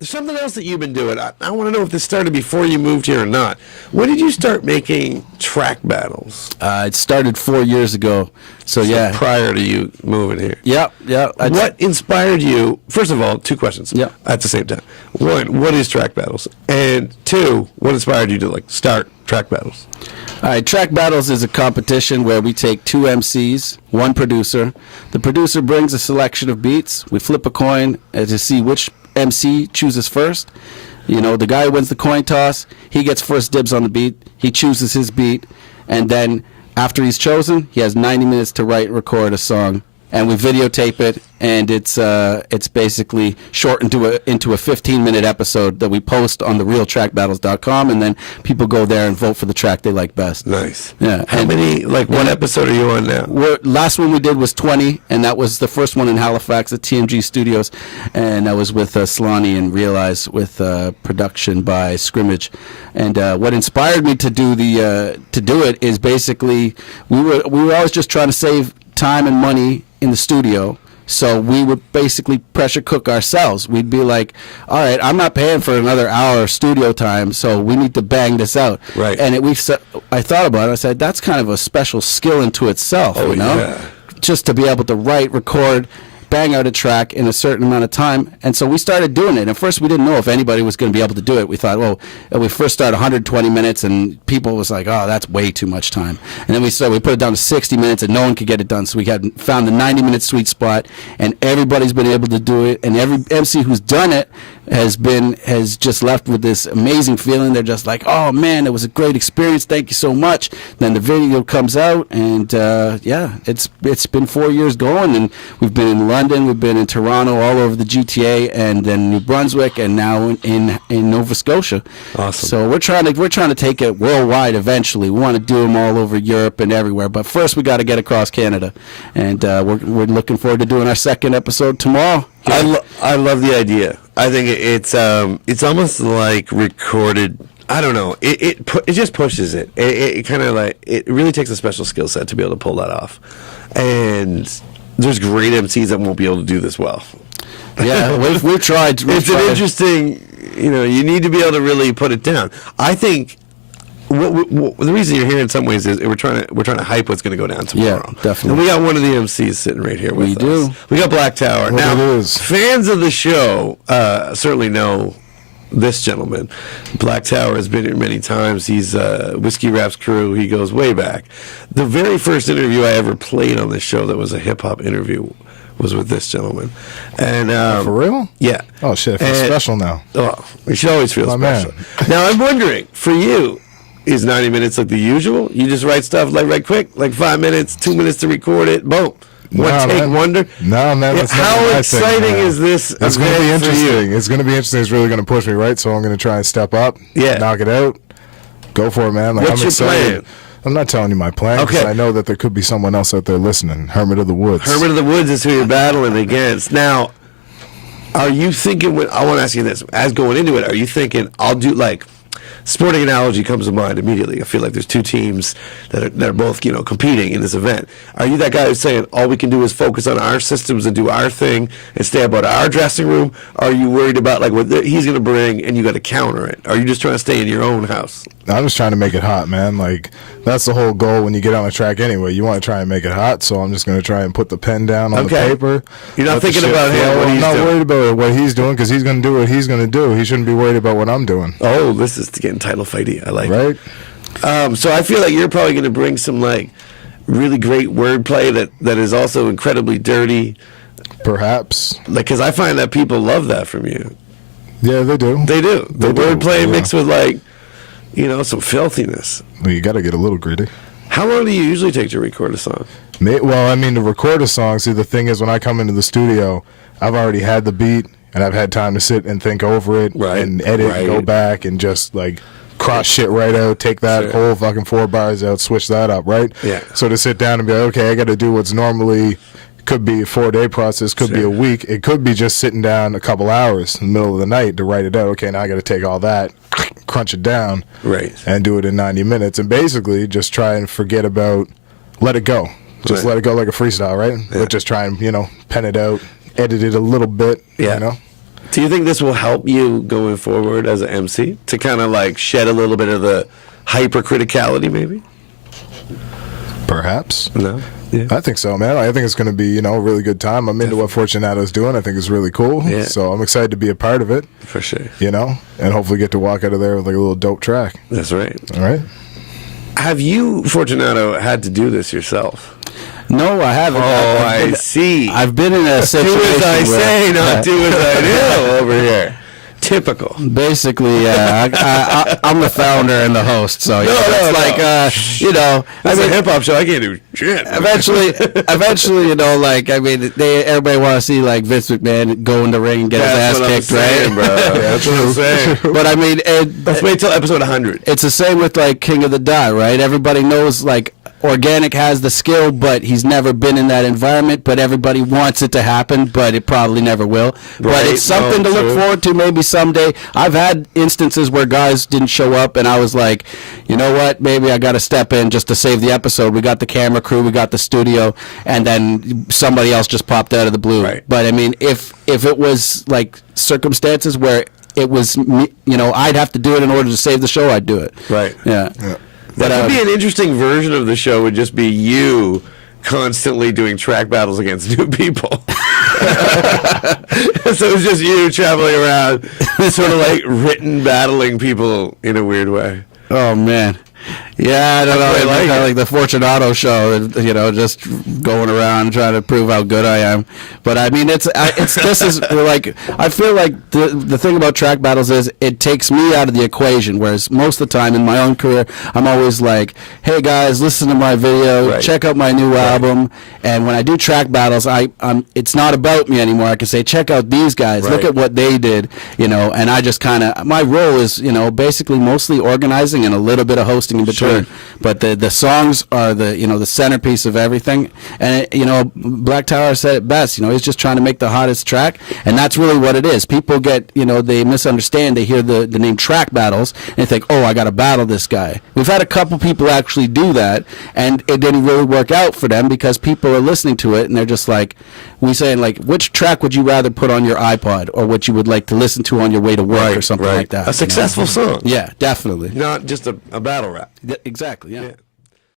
there's something else that you've been doing. I want to know if this started before you moved here or not. When did you start making track battles? It started 4 years ago. So yeah. Prior to you moving here. Yeah. What inspired you? First of all, two questions. Yeah. At the same time. One, what is track battles? And two, what inspired you to start track battles? All right, track battles is a competition where we take two MCs, one producer. The producer brings a selection of beats. We flip a coin to see which MC chooses first. You know, the guy who wins the coin toss, he gets first dibs on the beat. He chooses his beat, and then after he's chosen, he has 90 minutes to write and record a song. And we videotape it, and it's basically shortened into a 15-minute episode that we post on the realtrackbattles.com, and then people go there and vote for the track they like best. Nice. Yeah. How many? What episode are you on now? Last one we did was 20, and that was the first one in Halifax at TMG Studios, and that was with Solani and Realize with production by Scrimmage. And what inspired me to do it is basically we were always just trying to save time and money in the studio, so we would basically pressure cook ourselves. We'd be like, all right, I'm not paying for another hour of studio time, so we need to bang this out. Right. And I thought about it. I said, that's kind of a special skill into itself, you know? Yeah. Just to be able to write, record, bang out a track in a certain amount of time. And so we started doing it. At first, we didn't know if anybody was going to be able to do it. We thought, well, we first started 120 minutes, and people was like, oh, that's way too much time. And then we put it down to 60 minutes, and no one could get it done. So we found the 90-minute sweet spot, and everybody's been able to do it. And every MC who's done it has just left with this amazing feeling. They're just like, oh man, it was a great experience, thank you so much. Then the video comes out, and it's been 4 years going, and we've been in London, we've been in Toronto, all over the GTA, and then New Brunswick, and now in Nova Scotia. Awesome. So we're trying to take it worldwide eventually. We want to do them all over Europe and everywhere, but first we got to get across Canada, and we're looking forward to doing our second episode tomorrow. Yeah. I love the idea. I think it's almost like recorded. I don't know. It just pushes it. It kind of it really takes a special skill set to be able to pull that off. And there's great MCs that won't be able to do this well. Yeah, we've tried. It's an interesting. You need to be able to really put it down. I think. The reason you're here in some ways is we're trying to hype what's going to go down tomorrow. Yeah, definitely. And we got one of the MCs sitting right here with us. We do. We got Black Tower. What now, it is. Fans of the show certainly know this gentleman. Black Tower has been here many times. He's Whiskey Rap's crew. He goes way back. The very first interview I ever played on this show that was a hip-hop interview was with this gentleman. And for real? Yeah. Oh, shit. I feel special now. Oh, we should always feel My special. man. Now, I'm wondering, for you, is 90 minutes like the usual? You just write stuff right quick, 5 minutes, 2 minutes to record it, boom. One take wonder. No, man. That's how exciting is this? It's going to be interesting. It's going to be interesting. It's really going to push me, right? So I'm going to try and step up. Yeah. Knock it out. Go for it, man. What's I'm your excited. plan? I'm not telling you my plan because I know that there could be someone else out there listening. Hermit of the Woods. Hermit of the Woods is who you're battling against. Now, are you thinking, I want to ask you this, as going into it, are you thinking, I'll do sporting analogy comes to mind immediately. I feel like there's two teams that are both, competing in this event. Are you that guy who's saying all we can do is focus on our systems and do our thing and stay about our dressing room? Or are you worried about what he's going to bring and you got to counter it? Or are you just trying to stay in your own house? I'm just trying to make it hot, man. That's the whole goal when you get on a track anyway. You want to try and make it hot, so I'm just going to try and put the pen down on the paper. You're not thinking about him, what he's doing. I'm not worried about what he's doing because he's going to do what he's going to do. He shouldn't be worried about what I'm doing. Oh, this is getting title fighty. I like it. Right? So I feel like you're probably going to bring some, really great wordplay that is also incredibly dirty. Perhaps. Because I find that people love that from you. Yeah, they do. They do. The wordplay mixed with, some filthiness. Well, you got to get a little gritty. How long do you usually take to record a song? To record a song, see, the thing is when I come into the studio, I've already had the beat, and I've had time to sit and think over it and edit and go back and just, cross shit right out, take that whole fucking 4 bars out, switch that up, right? Yeah. So to sit down and be like, okay, I got to do what's normally could be a 4-day process, could be a week. It could be just sitting down a couple hours in the middle of the night to write it out. Okay, now I got to take all that, crunch it down, and do it in 90 minutes. And basically just try and forget about, let it go. Just let it go like a freestyle, right? Yeah. But just try and, pen it out, edit it a little bit, Do you think this will help you going forward as an MC to kind of like shed a little bit of the hypercriticality, maybe? Perhaps. No? Yeah. I think so, man. I think it's going to be, a really good time. I'm into what Fortunato's doing. I think it's really cool. Yeah. So I'm excited to be a part of it. For sure. And hopefully get to walk out of there with like a little dope track. That's right. All right. Have you, Fortunato, had to do this yourself? No, I haven't. I see. I've been in a situation do as I where, say, not do as I do over here. Typical. Basically, I'm the founder and the host, so it's It's a hip hop show. I can't do shit. Eventually, everybody want to see like Vince McMahon go in the ring and get his ass kicked, right? Bro. That's what I'm saying. But I mean, let's wait till episode 100. It's the same with like King of the Dot, right? Everybody knows like Organic has the skill, but he's never been in that environment. But everybody wants it to happen, but it probably never will. Right. But it's something to look forward to maybe someday. I've had instances where guys didn't show up, and I was like, you know what? Maybe I got to step in just to save the episode. We got the camera crew, we got the studio, and then somebody else just popped out of the blue. Right. But I mean, if it was like circumstances where it was, I'd have to do it in order to save the show, I'd do it. Right. Yeah. That would be an interesting version of the show. Would just be you constantly doing track battles against new people. So it's just you traveling around, sort of like written battling people in a weird way. Oh man. Yeah, I don't know. It's kind of like the Fortunato show, just going around trying to prove how good I am. But I mean, it's this is like, I feel like the thing about track battles is it takes me out of the equation. Whereas most of the time in my own career, I'm always like, hey guys, listen to my video, check out my new album. And when I do track battles, it's not about me anymore. I can say, check out these guys, look at what they did, And I just kind of, my role is, basically mostly organizing and a little bit of hosting in between. But the songs are the centerpiece of everything. And Black Tower said it best. He's just trying to make the hottest track, and that's really what it is. People get they misunderstand. They hear the name track battles and they think, oh, I got to battle this guy. We've had a couple people actually do that, and it didn't really work out for them because people are listening to it and they're just like, we saying like, which track would you rather put on your iPod or what you would like to listen to on your way to work or something like that. A successful song. Yeah, definitely. Not just a battle rap. Exactly, yeah.